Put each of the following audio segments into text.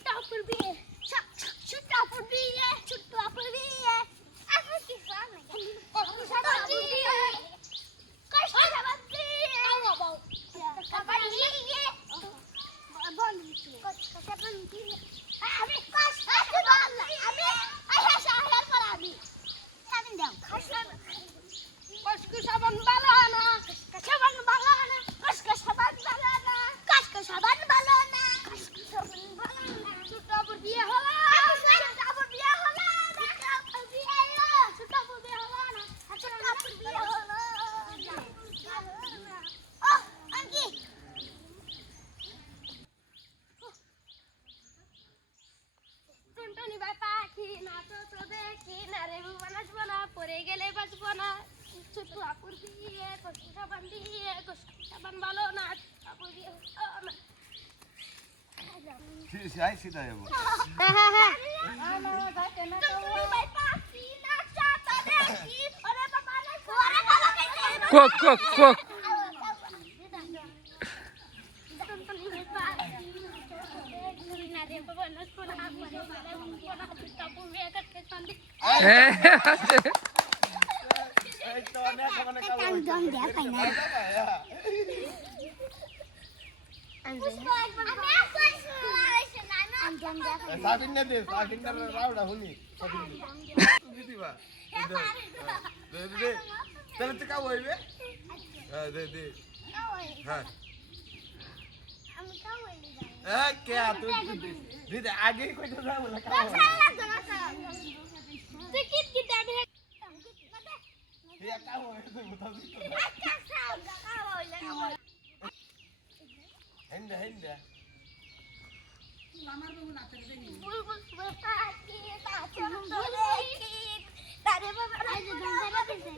છૂટા પર બી છૂટા પર બી છૂટા પર બી આ કે ફામ છૂટા પર બી કઈ છૂટા પર બી આવો બાઉ કપડની બી બંધ કસ કસ પણ બી આ બી કસ કસ બંધ આ બી বাঁচবো না শুধু আপুর দিয়ে কষ্ট সাবান দিয়ে কষ্ট সাবান ভালো না আপুর দিয়ে ভালো না। যাই সিধা কোক কোক কোক হ্যাঁ দে দে দিবা দে দে দে তাহলে হেন্ডা হেন্ডা আমার বউ নাচতে দেনি বুলবুল বাকি তাছে ধরে তারে বাবা রাজে ধরে দিছে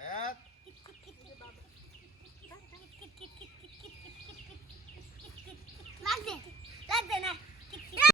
আয়াত।